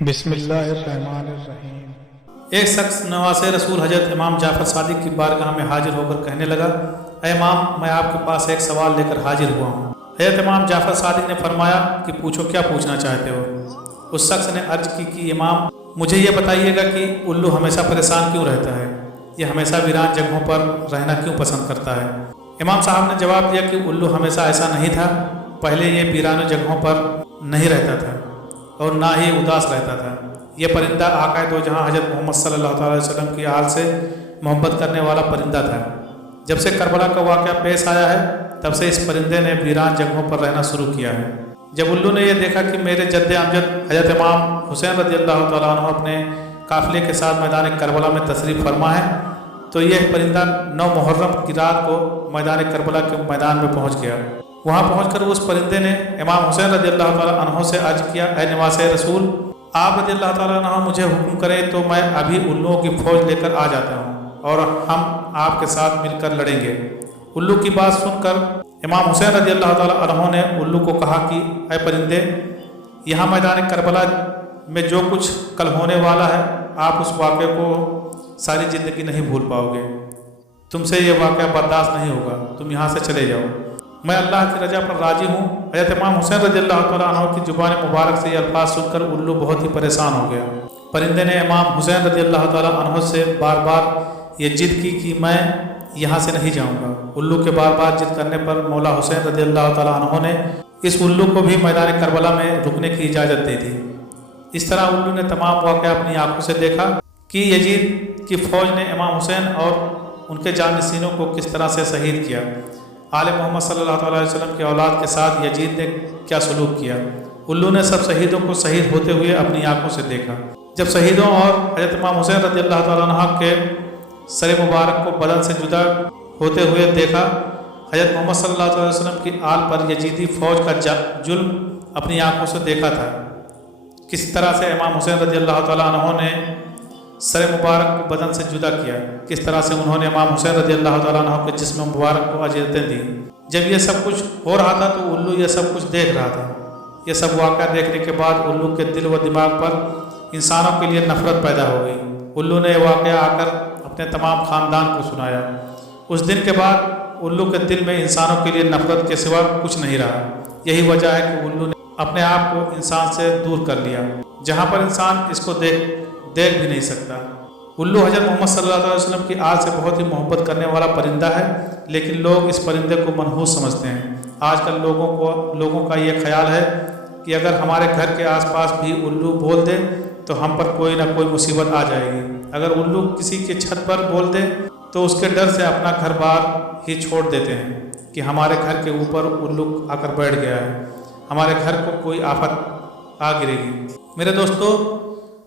بسم اللہ الرحمن الرحیم۔ ایک شخص نواسے رسول حضرت امام جعفر صادق کی بارگاہ میں حاضر ہو کر کہنے لگا، اے امام، میں آپ کے پاس ایک سوال لے کر حاضر ہوا ہوں۔ حضرت امام جعفر صادق نے فرمایا کہ پوچھو، کیا پوچھنا چاہتے ہو؟ اس شخص نے عرض کی کہ امام، مجھے یہ بتائیے گا کہ الو ہمیشہ پریشان کیوں رہتا ہے؟ یہ ہمیشہ ویران جگہوں پر رہنا کیوں پسند کرتا ہے؟ امام صاحب نے جواب دیا کہ الو ہمیشہ ایسا نہیں تھا، پہلے یہ ویران جگہوں پر نہیں رہتا تھا اور نہ ہی اداس رہتا تھا۔ یہ پرندہ آقا دو جہاں حضرت محمد صلی اللہ تعالی وسلم کی آل سے محبت کرنے والا پرندہ تھا۔ جب سے کربلا کا واقعہ پیش آیا ہے، تب سے اس پرندے نے ویران جگہوں پر رہنا شروع کیا ہے۔ جب الو نے یہ دیکھا کہ میرے جد امجد حضرت امام حسین رضی اللہ تعالیٰ عنہ اپنے قافلے کے ساتھ میدان کربلا میں تشریف فرما ہے، تو یہ پرندہ 9 محرم کی رات کو میدان کربلا کے میدان میں پہنچ گیا۔ وہاں پہنچ کر اس پرندے نے امام حسین رضی اللہ تعالیٰ عنہ سے عرض کیا، اے نواس رسول، آپ رضی اللہ تعالیٰ عنہ مجھے حکم کریں تو میں ابھی الوؤں کی فوج لے کر آ جاتا ہوں اور ہم آپ کے ساتھ مل کر لڑیں گے۔ الو کی بات سن کر امام حسین رضی اللہ تعالیٰ عنہ نے الو کو کہا کہ اے پرندے، یہاں میدان کربلا میں جو کچھ کل ہونے والا ہے، آپ اس واقعے کو ساری زندگی نہیں بھول پاؤ گے۔ تم سے یہ واقعہ برداشت نہیں ہوگا، تم یہاں سے چلے جاؤ۔ میں اللہ کی رضا پر راضی ہوں۔ حضرت امام حسین رضی اللہ تعالیٰ عنہ کی زبان مبارک سے یہ الفاظ سن کر الو بہت ہی پریشان ہو گیا۔ پرندے نے امام حسین رضی اللہ تعالیٰ عنہ سے بار بار یہ ضد کی کہ میں یہاں سے نہیں جاؤں گا۔ الو کے بار بار ضد کرنے پر مولا حسین رضی اللہ تعالیٰ عنہ نے اس الو کو بھی میدان کربلا میں رکنے کی اجازت دے دی۔ اس طرح الو نے تمام واقعہ اپنی آنکھوں سے دیکھا کہ یزید کی فوج نے امام حسین اور ان کے جانشینوں کو کس طرح سے شہید کیا۔ آل محمد صلی اللہ تعالیٰ علیہ وسلم کی اولاد کے ساتھ یزید نے کیا سلوک کیا۔ الو نے سب شہیدوں کو شہید ہوتے ہوئے اپنی آنکھوں سے دیکھا۔ جب شہیدوں اور حضرت امام حسین رضی اللہ تعالیٰ عنہ کے سر مبارک کو بدن سے جدا ہوتے ہوئے دیکھا، حضرت محمد صلی اللہ علیہ وسلم کی آل پر یزیدی فوج کا ظلم اپنی آنکھوں سے دیکھا تھا۔ کس طرح سے امام حسین رضی اللہ تعالیٰ عنہ نے سر مبارک کو بدن سے جدا کیا، کس طرح سے انہوں نے امام حسین رضی اللہ تعالیٰ عنہ کے جسم مبارک کو اذیتیں دی۔ جب یہ سب کچھ ہو رہا تھا تو الو یہ سب کچھ دیکھ رہا تھا۔ یہ سب واقعہ دیکھنے کے بعد الو کے دل و دماغ پر انسانوں کے لیے نفرت پیدا ہو گئی۔ الو نے یہ واقعہ آ کر اپنے تمام خاندان کو سنایا۔ اس دن کے بعد الو کے دل میں انسانوں کے لیے نفرت کے سوا کچھ نہیں رہا۔ یہی وجہ ہے کہ الو نے اپنے آپ کو انسان سے دور کر لیا، جہاں پر انسان اس کو دیکھ بھی نہیں سکتا۔ الو حضرت محمد صلی اللہ علیہ وسلم کی آل سے بہت ہی محبت کرنے والا پرندہ ہے، لیکن لوگ اس پرندے کو منحوس سمجھتے ہیں۔ آج کل لوگوں کا یہ خیال ہے کہ اگر ہمارے گھر کے آس پاس بھی الو بول دے تو ہم پر کوئی نہ کوئی مصیبت آ جائے گی۔ اگر الو کسی کے چھت پر بول دے تو اس کے ڈر سے اپنا گھر بار ہی چھوڑ دیتے ہیں کہ ہمارے گھر کے اوپر الو آ کر بیٹھ گیا ہے، ہمارے گھر کو کوئی آفت آ گرے گی۔ میرے دوستو،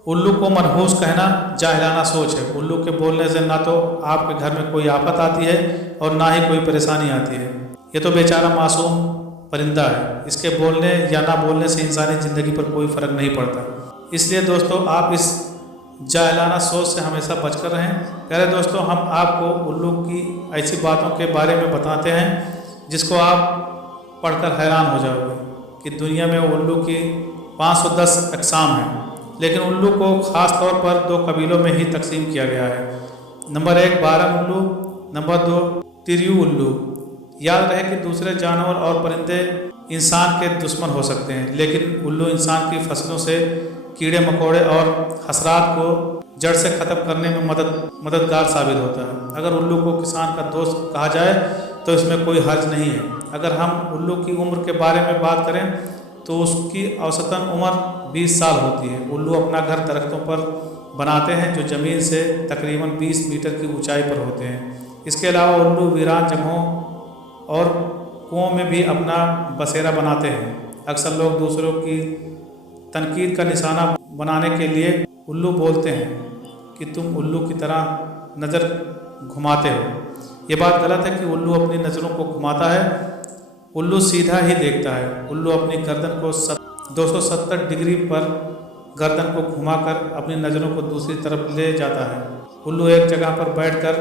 الو کو منحوس کہنا جاہلانہ سوچ ہے۔ الو کے بولنے سے نہ تو آپ کے گھر میں کوئی آفت آتی ہے اور نہ ہی کوئی پریشانی آتی ہے۔ یہ تو بیچارہ معصوم پرندہ ہے، اس کے بولنے یا نہ بولنے سے انسانی زندگی پر کوئی فرق نہیں پڑتا۔ اس لیے دوستو، آپ اس جاہلانہ سوچ سے ہمیشہ بچ کر رہیں۔ پیارے دوستو، ہم آپ کو الو کی ایسی باتوں کے بارے میں بتاتے ہیں جس کو آپ پڑھ کر حیران ہو جاؤ گے کہ دنیا میں الو کی 510 اقسام ہیں، لیکن الو کو خاص طور پر 2 قبیلوں میں ہی تقسیم کیا گیا ہے۔ نمبر 1 بارم الو، نمبر 2 تریو الو۔ یاد رہے کہ دوسرے جانور اور پرندے انسان کے دشمن ہو سکتے ہیں، لیکن الو انسان کی فصلوں سے کیڑے مکوڑے اور حشرات کو جڑ سے ختم کرنے میں مددگار ثابت ہوتا ہے۔ اگر الو کو کسان کا دوست کہا جائے تو اس میں کوئی حرج نہیں ہے۔ اگر ہم الو کی عمر کے بارے میں بات کریں تو اس کی اوسطاً عمر 20 سال ہوتی ہے۔ الو اپنا گھر درختوں پر بناتے ہیں جو زمین سے تقریباً 20 میٹر کی اونچائی پر ہوتے ہیں۔ اس کے علاوہ الو ویران جگہوں اور کنوؤں میں بھی اپنا بسیرا بناتے ہیں۔ اکثر لوگ دوسروں کی تنقید کا نشانہ بنانے کے لیے الو بولتے ہیں کہ تم الو کی طرح نظر گھماتے ہو۔ یہ بات غلط ہے کہ الو اپنی نظروں کو گھماتا ہے۔ الو سیدھا ہی دیکھتا ہے۔ الو اپنی گردن کو 270 ڈگری پر گردن کو گھما کر اپنی نظروں کو دوسری طرف لے جاتا ہے۔ الو ایک جگہ پر بیٹھ کر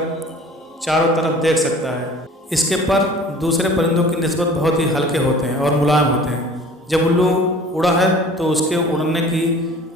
چاروں طرف دیکھ سکتا ہے۔ اس کے پر دوسرے پرندوں کی نسبت بہت ہی ہلکے ہوتے ہیں اور ملائم ہوتے ہیں۔ جب الو اڑا ہے تو اس کے اڑنے کی